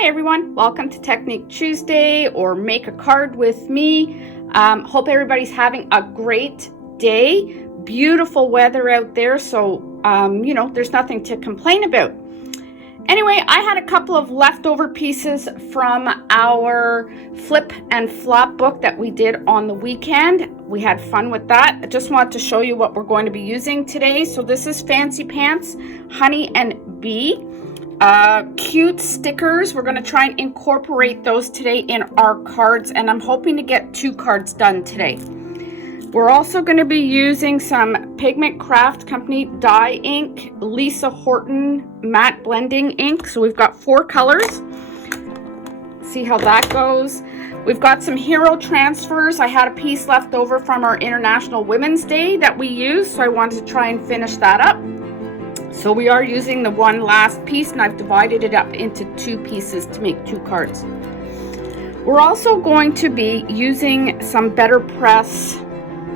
Hi everyone, welcome to Technique Tuesday or Make a Card with me. Hope everybody's having a great day. Beautiful weather out there, so there's nothing to complain about. Anyway, I had a couple of leftover pieces from our flip and flop book that we did on the weekend. We had fun with that. I just want to show you what we're going to be using today. So this is Fancy Pants, Honey and Bee. Cute stickers. We're going to try and incorporate those today in our cards, and I'm hoping to get 2 cards done today. We're also going to be using some Pigment Craft Company dye ink, Lisa Horton matte blending ink. So we've got 4 colors. See how that goes. We've got some hero transfers. I had a piece left over from our International Women's Day that we used, so I wanted to try and finish that up. So we are using the one last piece, and I've divided it up into 2 pieces to make 2 cards. We're also going to be using some BetterPress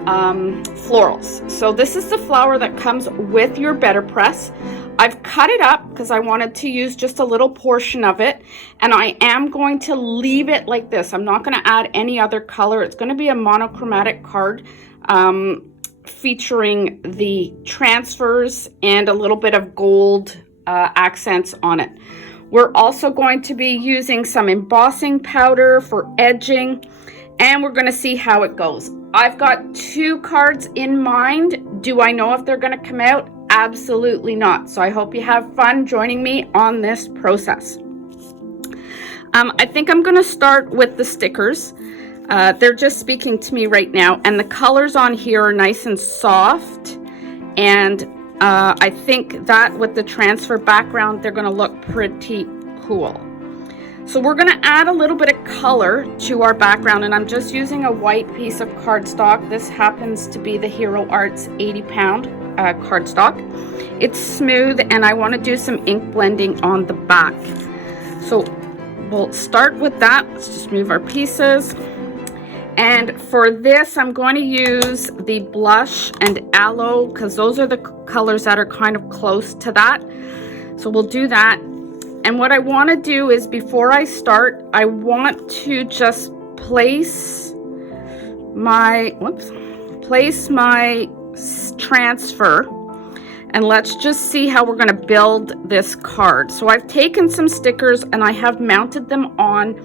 florals. So this is the flower that comes with your BetterPress. I've cut it up because I wanted to use just a little portion of it, and I am going to leave it like this. I'm not going to add any other color. It's going to be a monochromatic card featuring the transfers and a little bit of gold accents on it. We're also going to be using some embossing powder for edging, and we're going to see how it goes. I've got 2 cards in mind. Do I know if they're going to come out? Absolutely not. So I hope you have fun joining me on this process. I think I'm going to start with the stickers. They're just speaking to me right now, and the colors on here are nice and soft, and I think that with the transfer background, they're going to look pretty cool. So we're going to add a little bit of color to our background, and I'm just using a white piece of cardstock. This happens to be the Hero Arts 80-pound cardstock. It's smooth, and I want to do some ink blending on the back. So we'll start with that. Let's just move our pieces. And for this, I'm going to use the blush and aloe because those are the colors that are kind of close to that. So we'll do that. And what I want to do is, before I start, I want to just place my transfer, and let's just see how we're going to build this card. So I've taken some stickers and I have mounted them on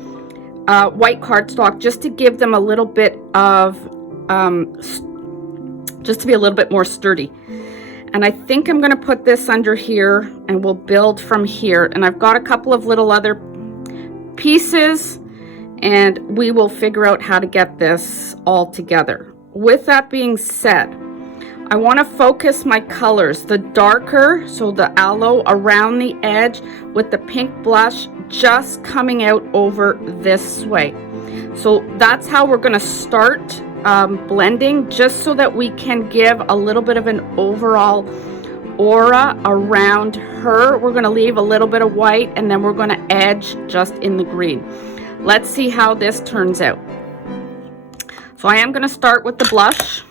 white cardstock just to give them a little bit of, just to be a little bit more sturdy. And I think I'm going to put this under here, and we'll build from here. And I've got a couple of little other pieces, and we will figure out how to get this all together. With that being said, I want to focus my colors, the darker, so the aloe around the edge, with the pink blush just coming out over this way. So that's how we're going to start blending, just so that we can give a little bit of an overall aura around her. We're going to leave a little bit of white, and then we're going to edge just in the green. Let's see how this turns out. So I am going to start with the blush.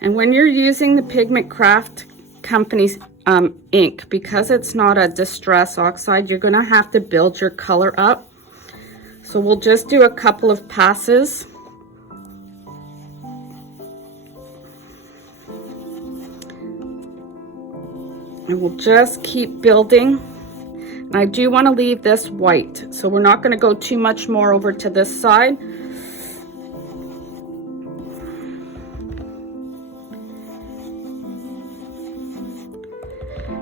And when you're using the Pigment Craft Company's ink, because it's not a distress oxide, you're going to have to build your color up. So we'll just do a couple of passes. And we'll just keep building. And I do want to leave this white, so we're not going to go too much more over to this side.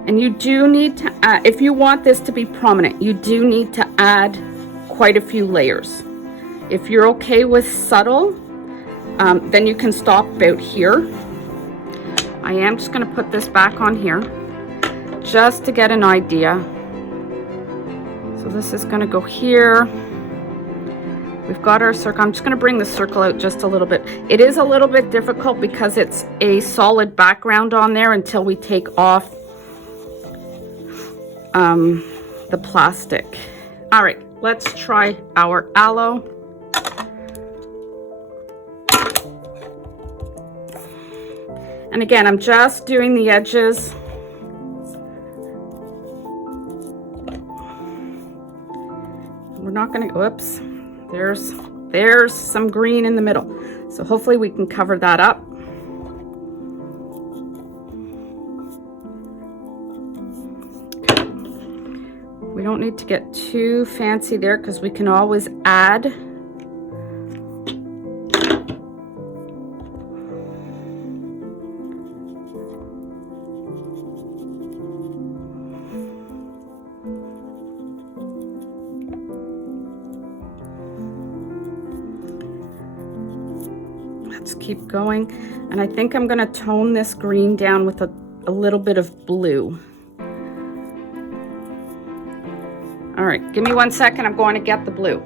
And you do need to add, if you want this to be prominent, you do need to add quite a few layers. If you're okay with subtle, then you can stop about here. I am just going to put this back on here just to get an idea. So this is going to go here. We've got our circle. I'm just going to bring the circle out just a little bit. It is a little bit difficult because it's a solid background on there until we take off the plastic. All right, let's try our aloe. And again, I'm just doing the edges we're not gonna, whoops, there's some green in the middle. So hopefully we can cover that up. We don't need to get too fancy there because we can always add. Let's keep going. And I think I'm going to tone this green down with a little bit of blue. All right, give me 1 second. I'm going to get the blue.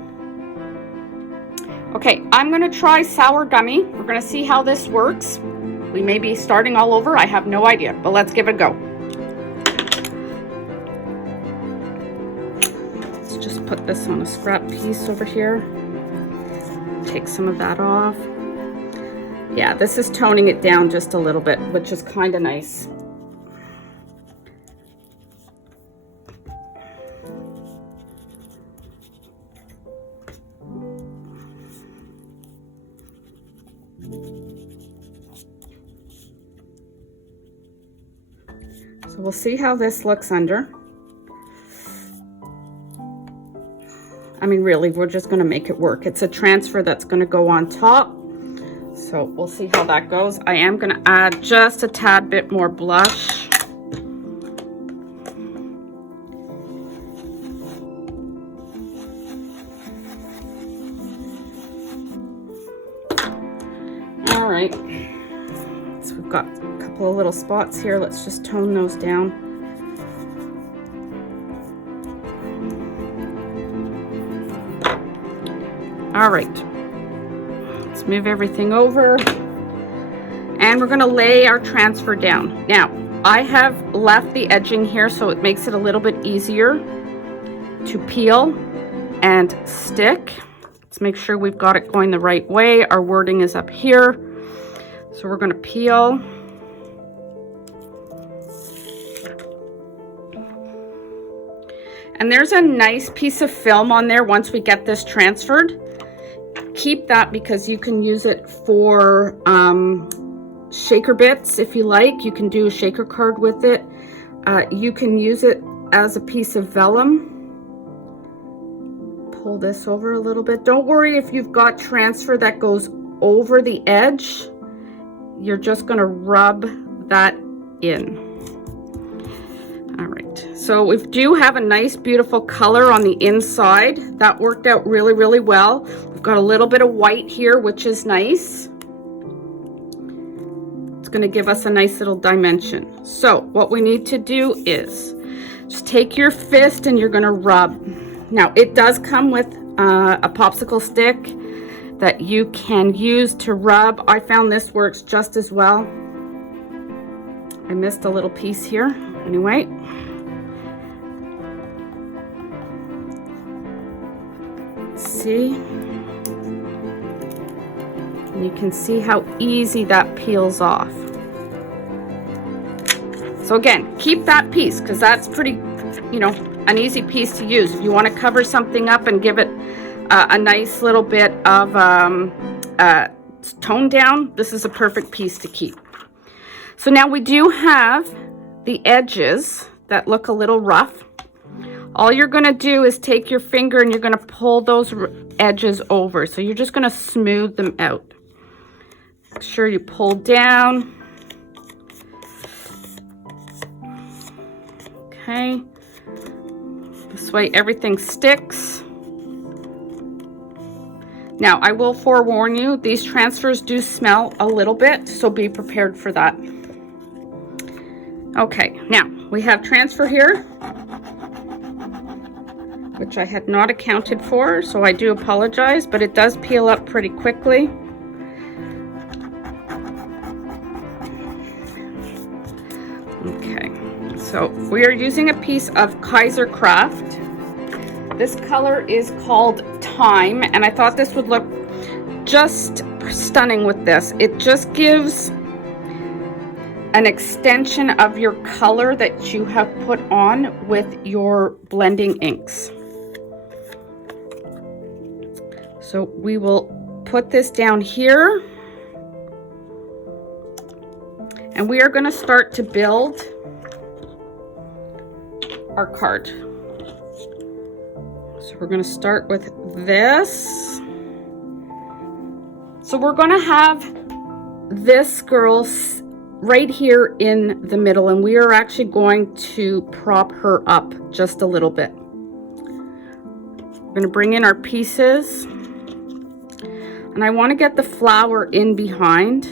Okay, I'm going to try sour gummy. We're going to see how this works. We may be starting all over. I have no idea, but let's give it a go. Let's just put this on a scrap piece over here. Take some of that off. Yeah, this is toning it down just a little bit, which is kind of nice. So we'll see how this looks under. I mean, really, we're just going to make it work. It's a transfer that's going to go on top. So we'll see how that goes. I am going to add just a tad bit more blush. All right. So we've got a couple of little spots here. Let's just tone those down. All right. Let's move everything over. And we're going to lay our transfer down. Now, I have left the edging here so it makes it a little bit easier to peel and stick. Let's make sure we've got it going the right way. Our wording is up here. So we're going to peel. And there's a nice piece of film on there once we get this transferred. Keep that because you can use it for shaker bits if you like. You can do a shaker card with it. You can use it as a piece of vellum. Pull this over a little bit. Don't worry if you've got transfer that goes over the edge. You're just going to rub that in. All right, so we do have a nice beautiful color on the inside. That worked out really, really well. We've got a little bit of white here, which is nice. It's going to give us a nice little dimension. So what we need to do is just take your fist and you're going to rub. Now, it does come with a popsicle stick that you can use to rub. I found this works just as well. I missed a little piece here. Anyway. See? And you can see how easy that peels off. So again, keep that piece because that's pretty, you know, an easy piece to use. If you want to cover something up and give it a nice little bit of tone down, this is a perfect piece to keep. So now we do have the edges that look a little rough. All you're going to do is take your finger and you're going to pull those edges over. So you're just going to smooth them out. Make sure you pull down. Okay. This way everything sticks. Now, I will forewarn you, these transfers do smell a little bit, so be prepared for that. Okay, now we have transfer here, which I had not accounted for, so I do apologize, but it does peel up pretty quickly. Okay, so we are using a piece of Kaiser Craft. This color is called Thyme, and I thought this would look just stunning with this. It just gives an extension of your color that you have put on with your blending inks. So we will put this down here, and we are going to start to build our card. So we're going to start with this. So we're going to have this girl right here in the middle, and we are actually going to prop her up just a little bit. We're going to bring in our pieces, and I want to get the flower in behind,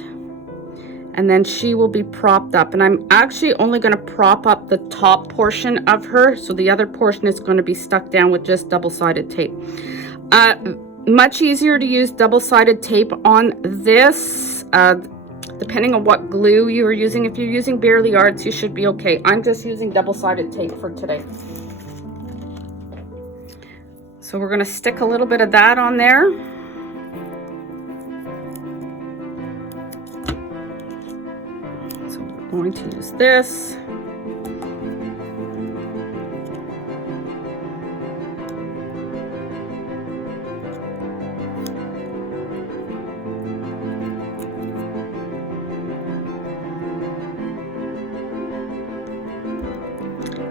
and then she will be propped up. And I'm actually only going to prop up the top portion of her, so the other portion is going to be stuck down with just double-sided tape. Much easier to use double-sided tape on this, depending on what glue you are using. If you're using Barely Arts, you should be okay. I'm just using double-sided tape for today. So we're going to stick a little bit of that on there. So we're going to use this.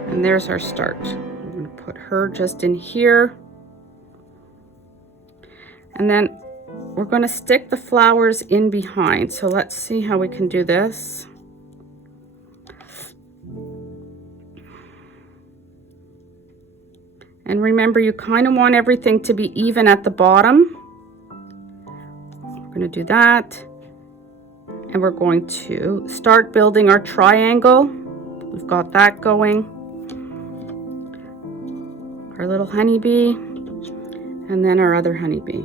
And there's our start. We're going to put her just in here. And then we're going to stick the flowers in behind. So let's see how we can do this. And remember, you kind of want everything to be even at the bottom. We're going to do that. And we're going to start building our triangle. We've got that going. Our little honeybee, and then our other honeybee.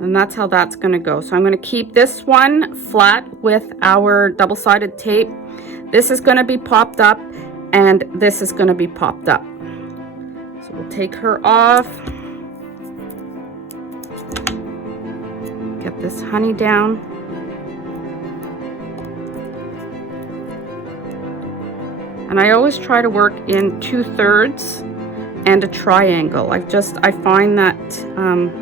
And that's how that's going to go. So I'm going to keep this one flat with our double-sided tape. This is going to be popped up, and this is going to be popped up. So we'll take her off. Get this honey down. And I always try to work in 2/3 and a triangle. I find that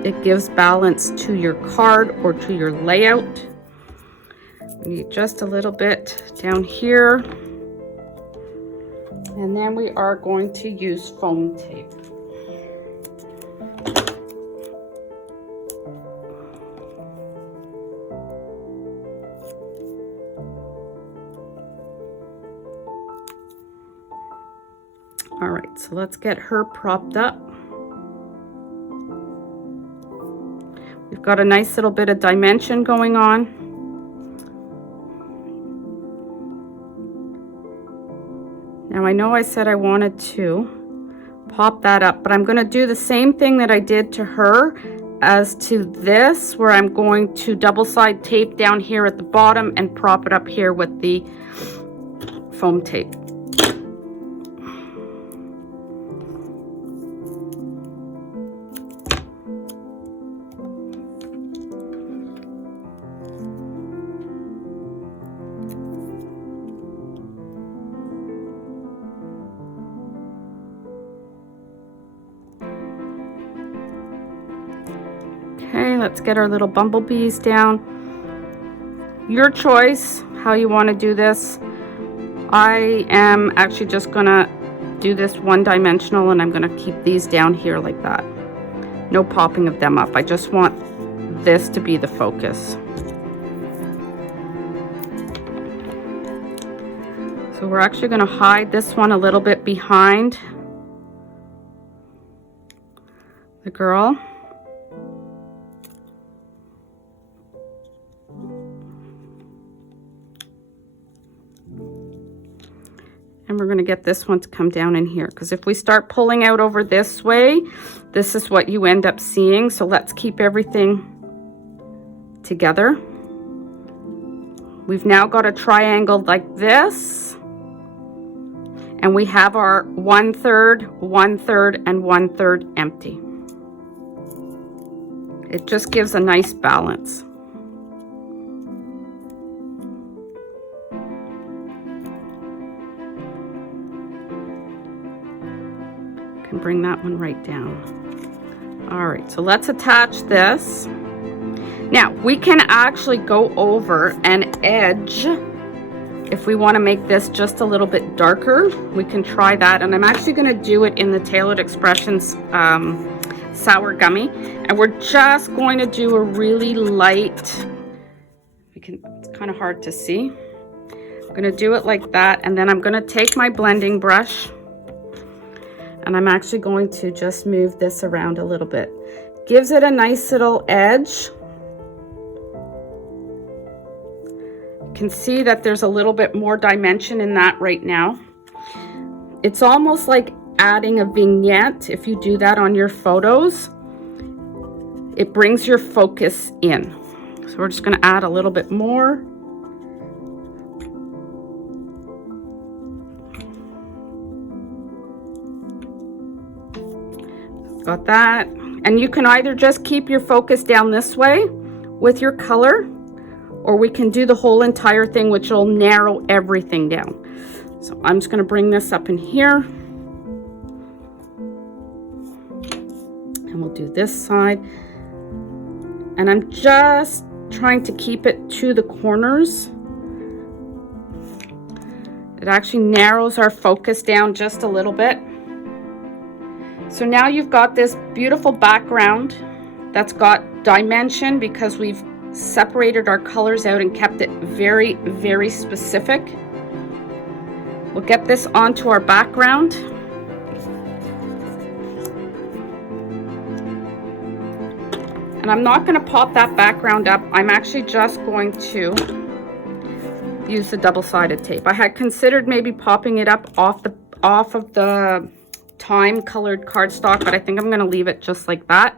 it gives balance to your card or to your layout. We need just a little bit down here. And then we are going to use foam tape. All right, so let's get her propped up. We've got a nice little bit of dimension going on. Now I know I said I wanted to pop that up, but I'm going to do the same thing that I did to her as to this, where I'm going to double-side tape down here at the bottom and prop it up here with the foam tape. Okay, let's get our little bumblebees down. Your choice how you want to do this. I am actually just gonna do this one-dimensional, and I'm gonna keep these down here like that. No popping of them up. I just want this to be the focus. So we're actually gonna hide this one a little bit behind the girl. And we're going to get this one to come down in here, because if we start pulling out over this way, this is what you end up seeing. So let's keep everything together. We've now got a triangle like this, and we have our 1/3, 1/3, and 1/3 empty. It just gives a nice balance. Bring that one right down. All right, so let's attach this. Now, we can actually go over and edge if we want to make this just a little bit darker. We can try that, and I'm actually going to do it in the Tailored Expressions Sour Gummy, and we're just going to do a really light, it's kind of hard to see. I'm going to do it like that, and then I'm going to take my blending brush, and I'm actually going to just move this around a little bit. Gives it a nice little edge. You can see that there's a little bit more dimension in that right now. It's almost like adding a vignette. If you do that on your photos, it brings your focus in. So we're just going to add a little bit more. Got that. And you can either just keep your focus down this way with your color, or we can do the whole entire thing, which will narrow everything down. So I'm just going to bring this up in here. And we'll do this side. And I'm just trying to keep it to the corners. It actually narrows our focus down just a little bit. So now you've got this beautiful background that's got dimension because we've separated our colors out and kept it very, very specific. We'll get this onto our background. And I'm not going to pop that background up. I'm actually just going to use the double-sided tape. I had considered maybe popping it up off of the time colored cardstock, but I think I'm going to leave it just like that.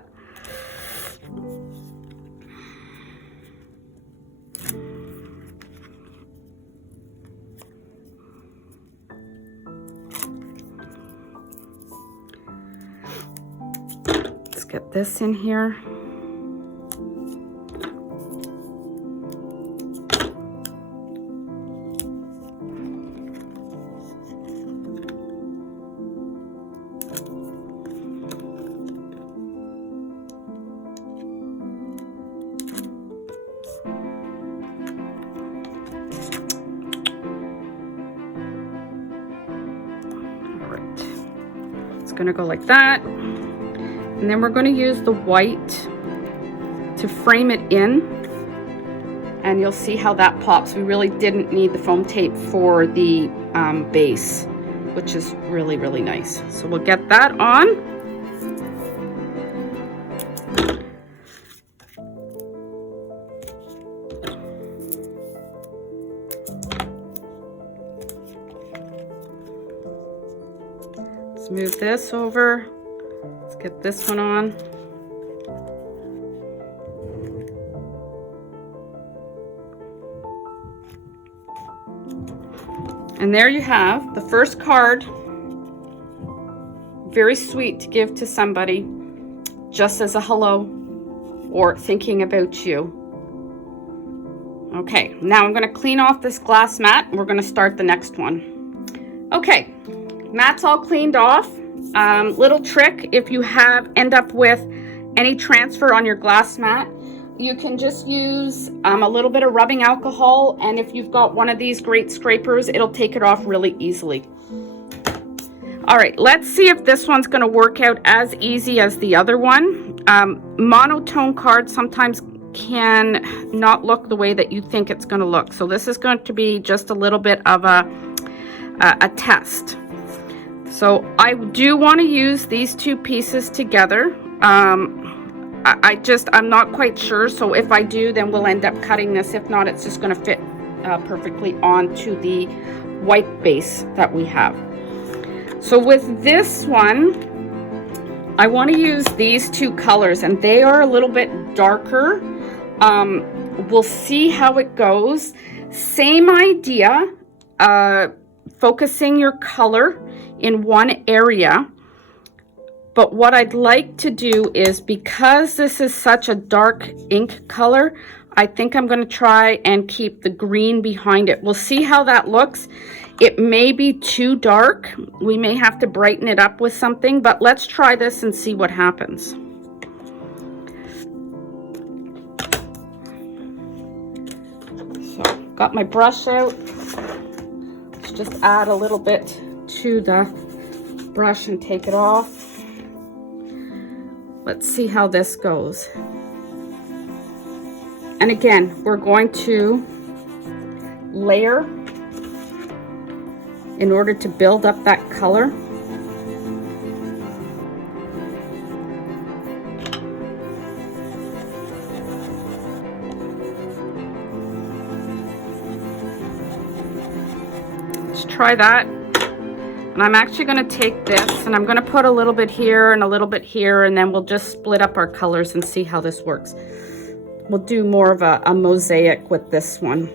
Let's get this in here. Going to go like that, and then we're going to use the white to frame it in, and you'll see how that pops. We really didn't need the foam tape for the base, which is really, really nice. So we'll get that on. Let's move this over. Let's get this one on. And there you have the first card. Very sweet to give to somebody just as a hello or thinking about you. Okay, now I'm going to clean off this glass mat. We're going to start the next one. Okay. Mat's all cleaned off. Little trick, if you end up with any transfer on your glass mat, you can just use a little bit of rubbing alcohol, and if you've got one of these great scrapers, it'll take it off really easily. All right, let's see if this one's going to work out as easy as the other one. Monotone cards sometimes can not look the way that you think it's going to look. So this is going to be just a little bit of a test. So I do want to use these two pieces together. I'm not quite sure. So if I do, then we'll end up cutting this. If not, it's just going to fit perfectly onto the white base that we have. So with this one, I want to use these two colors, and they are a little bit darker. We'll see how it goes. Same idea, focusing your color in one area, but what I'd like to do is, because this is such a dark ink color, I think I'm going to try and keep the green behind it. We'll see how that looks. It may be too dark. We may have to brighten it up with something, but let's try this and see what happens. got my brush out. Let's just add a little bit to the brush and take it off. Let's see how this goes. And again, we're going to layer in order to build up that color. Let's try that. And I'm actually going to take this and I'm going to put a little bit here and a little bit here, and then we'll just split up our colors and see how this works. We'll do more of a mosaic with this one.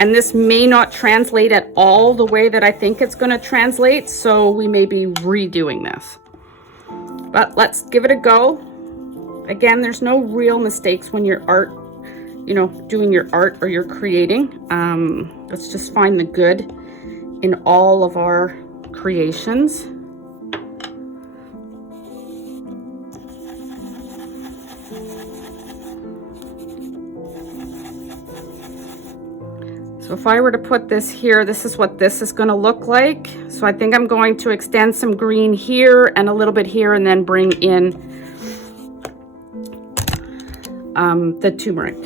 And this may not translate at all the way that I think it's going to translate, so we may be redoing this. But let's give it a go. Again, there's no real mistakes when you're doing your art or you're creating. Let's just find the good in all of our creations. So if I were to put this here, this is what this is going to look like. So I think I'm going to extend some green here and a little bit here, and then bring in the turmeric.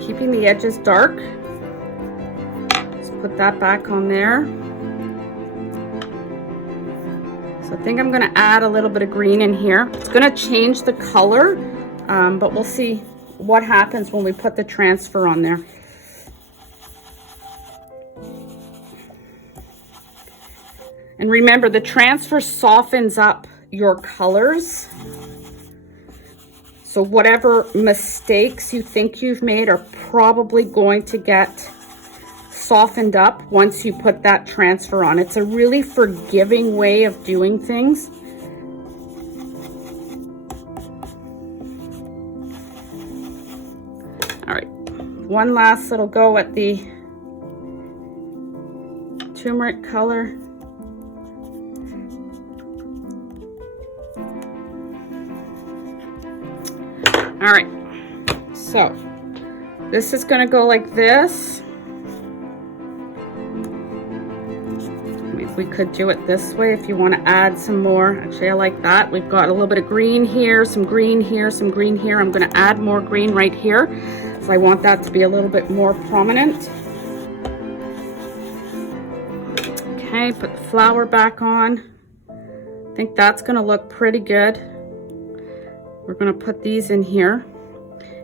Keeping the edges dark. Let's put that back on there. So I think I'm going to add a little bit of green in here. It's going to change the color, but we'll see what happens when we put the transfer on there. And remember, the transfer softens up your colors. So whatever mistakes you think you've made are probably going to get softened up once you put that transfer on. It's a really forgiving way of doing things. All right, one last little go at the turmeric color. All right, so this is going to go like this. We could do it this way if you want to add some more. Actually, I like that. We've got a little bit of green here, some green here, some green here. I'm going to add more green right here. So I want that to be a little bit more prominent. Okay, put the flower back on. I think that's going to look pretty good. We're going to put these in here,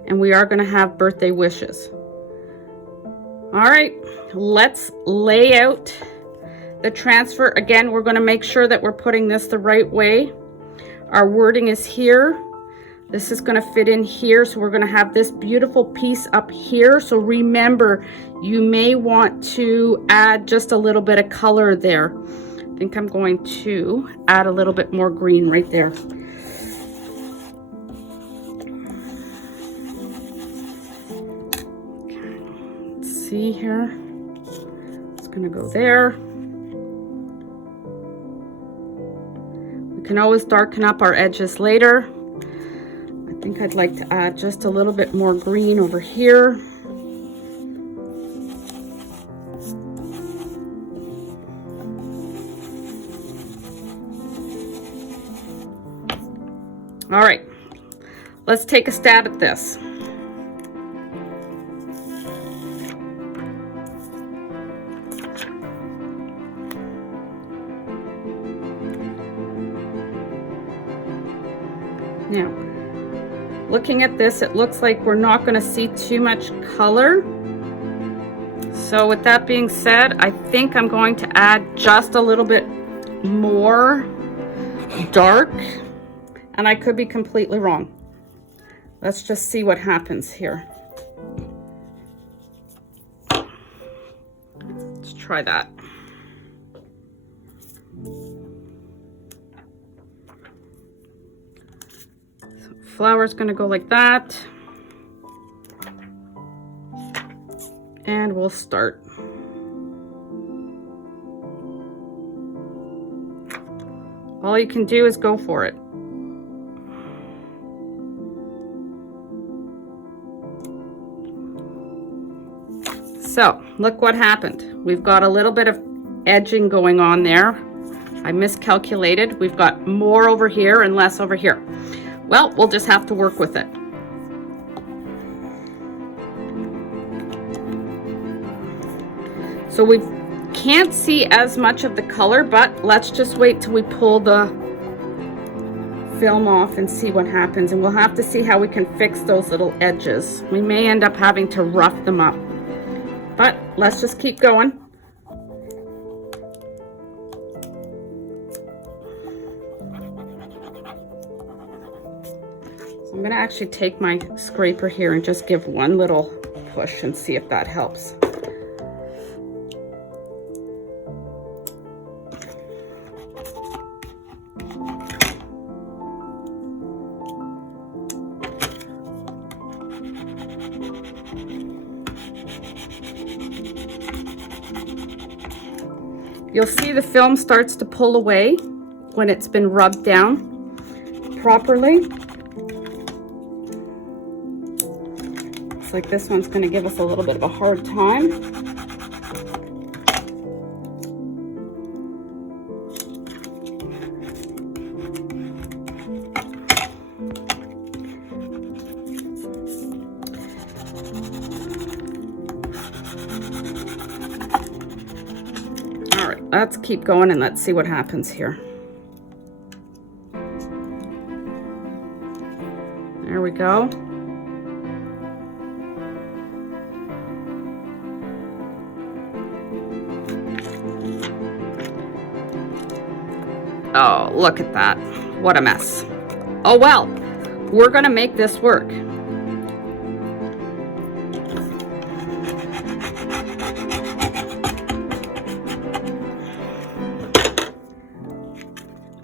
and we are going to have birthday wishes. All right, let's lay out the transfer. Again, we're going to make sure that we're putting this the right way. Our wording is here. This is going to fit in here, so we're going to have this beautiful piece up here. So remember, you may want to add just a little bit of color there. I think I'm going to add a little bit more green right there. See here, it's going to go there. We can always darken up our edges later. I think I'd like to add just a little bit more green over here. All right, let's take a stab at this. Now, looking at this, it looks like we're not going to see too much color. So with that being said, I think I'm going to add just a little bit more dark, and I could be completely wrong. Let's just see what happens here. Let's try that. So flower's gonna go like that. And we'll start. All you can do is go for it. So look what happened. We've got a little bit of edging going on there. I miscalculated. We've got more over here and less over here. Well, we'll just have to work with it. So we can't see as much of the color, but let's just wait till we pull the film off and see what happens. And we'll have to see how we can fix those little edges. We may end up having to rough them up, but let's just keep going. So I'm gonna actually take my scraper here and just give one little push and see if that helps. You'll see the film starts to pull away when it's been rubbed down properly. Looks like this one's going to give us a little bit of a hard time. Let's keep going and let's see what happens here. There we go. Oh, look at that. What a mess. Oh well, we're gonna make this work.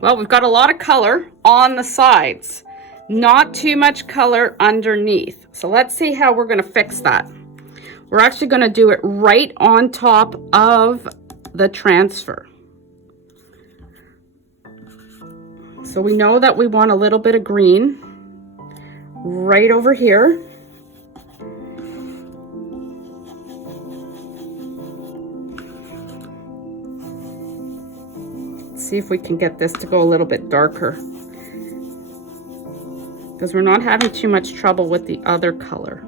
Well, we've got a lot of color on the sides, not too much color underneath. So let's see how we're going to fix that. We're actually going to do it right on top of the transfer. So we know that we want a little bit of green right over here. See if we can get this to go a little bit darker, because we're not having too much trouble with the other color.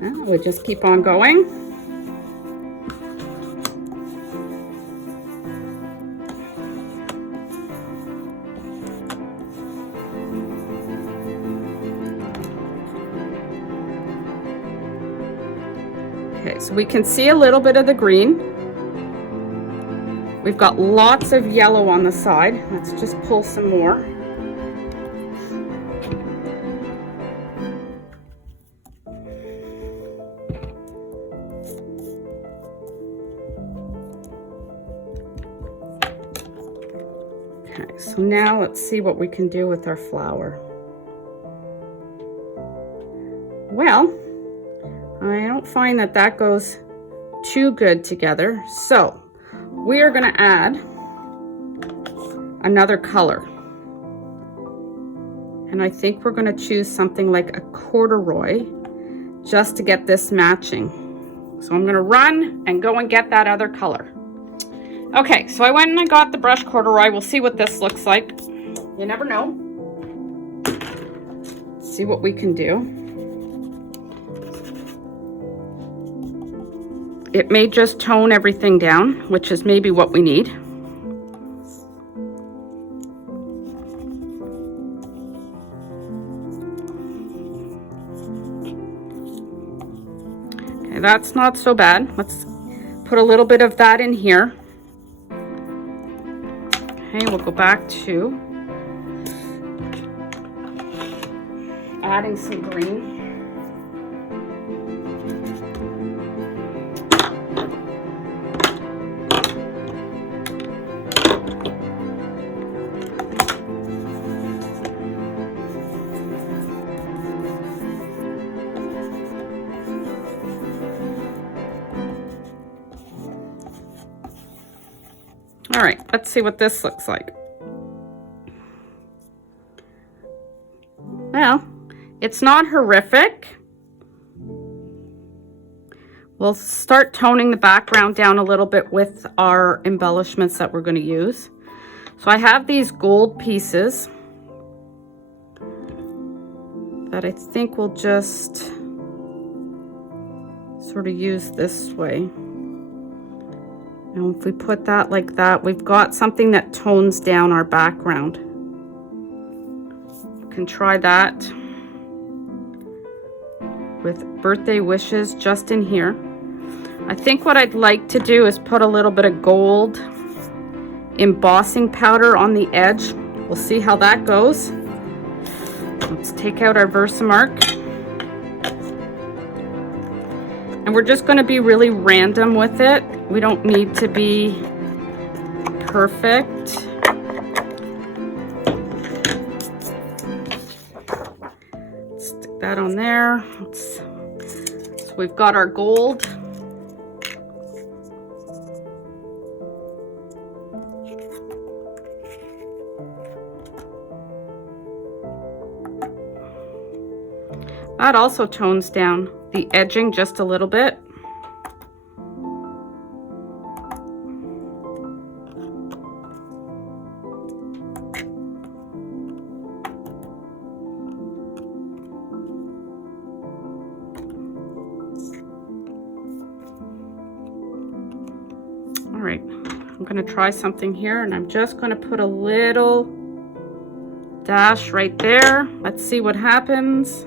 Well, we'll just keep on going. Okay, so we can see a little bit of the green. We've got lots of yellow on the side. Let's just pull some more. Okay, so now let's see what we can do with our flower. Well, I don't find that that goes too good together, so we are going to add another color. And I think we're going to choose something like a corduroy just to get this matching. So I'm going to run and go and get that other color. Okay, so I went and I got the brush corduroy. We'll see what this looks like. You never know. Let's see what we can do. It may just tone everything down, which is maybe what we need. Okay, that's not so bad. Let's put a little bit of that in here. Okay, we'll go back to adding some green. All right, let's see what this looks like. Well, it's not horrific. We'll start toning the background down a little bit with our embellishments that we're going to use. So I have these gold pieces that I think we'll just sort of use this way. And if we put that like that, we've got something that tones down our background. You can try that with birthday wishes just in here. I think what I'd like to do is put a little bit of gold embossing powder on the edge. We'll see how that goes. Let's take out our Versamark. And we're just going to be really random with it. We don't need to be perfect. Stick that on there. So we've got our gold. That also tones down the edging just a little bit. All right, I'm going to try something here, and I'm just going to put a little dash right there. Let's see what happens.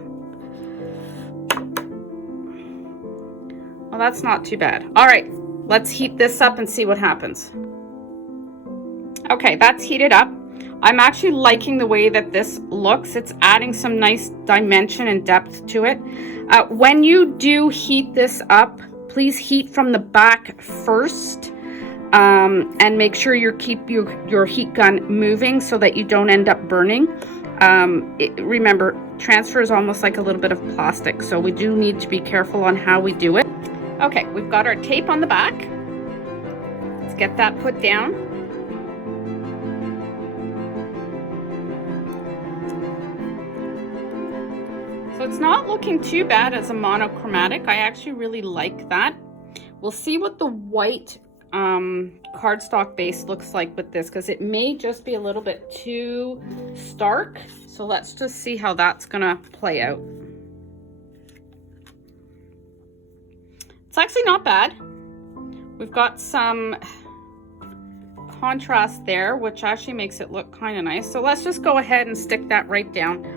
Well, that's not too bad. All right, let's heat this up and see what happens. Okay, that's heated up. I'm actually liking the way that this looks. It's adding some nice dimension and depth to it. When you do heat this up, please heat from the back first, and make sure you keep your heat gun moving so that you don't end up burning. Remember, transfer is almost like a little bit of plastic, so we do need to be careful on how we do it. Okay, we've got our tape on the back. Let's get that put down. So it's not looking too bad as a monochromatic. I actually really like that. We'll see what the white cardstock base looks like with this, because it may just be a little bit too stark. So let's just see how that's gonna play out. It's actually not bad. We've got some contrast there, which actually makes it look kind of nice. So let's just go ahead and stick that right down.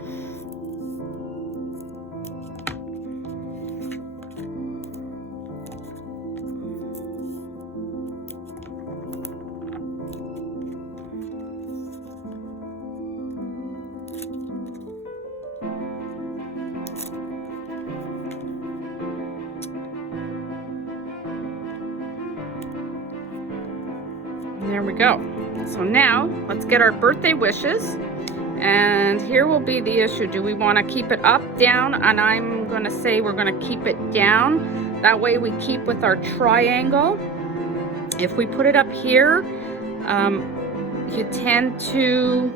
There we go. So now let's get our birthday wishes, and here will be the issue. Do we want to keep it up, down? And I'm going to say we're going to keep it down. That way we keep with our triangle. If we put it up here, you tend to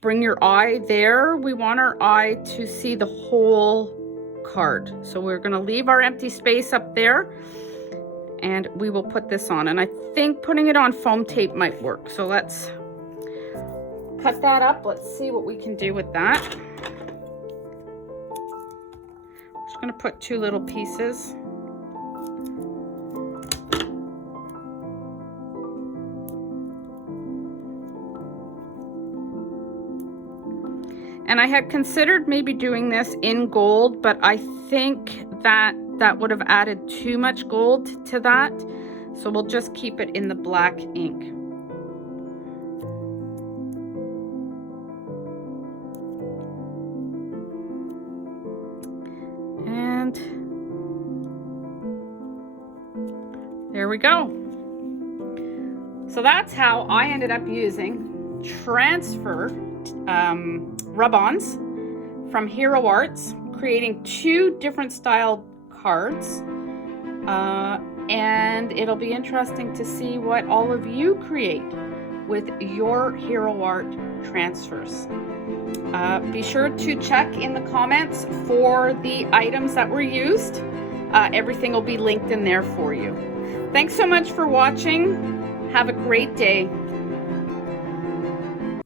bring your eye there. We want our eye to see the whole card. So we're going to leave our empty space up there, and we will put this on. And I think putting it on foam tape might work. So let's cut that up. Let's see what we can do with that. I'm just going to put 2 little pieces. And I had considered maybe doing this in gold, but I think that would have added too much gold to that. So we'll just keep it in the black ink. And there we go. So that's how I ended up using transfer rub-ons from Hero Arts, creating 2 different style cards. and it'll be interesting to see what all of you create with your hero art transfers. Be sure to check in the comments for the items that were used. Everything will be linked in there for you. Thanks so much for watching. Have a great day.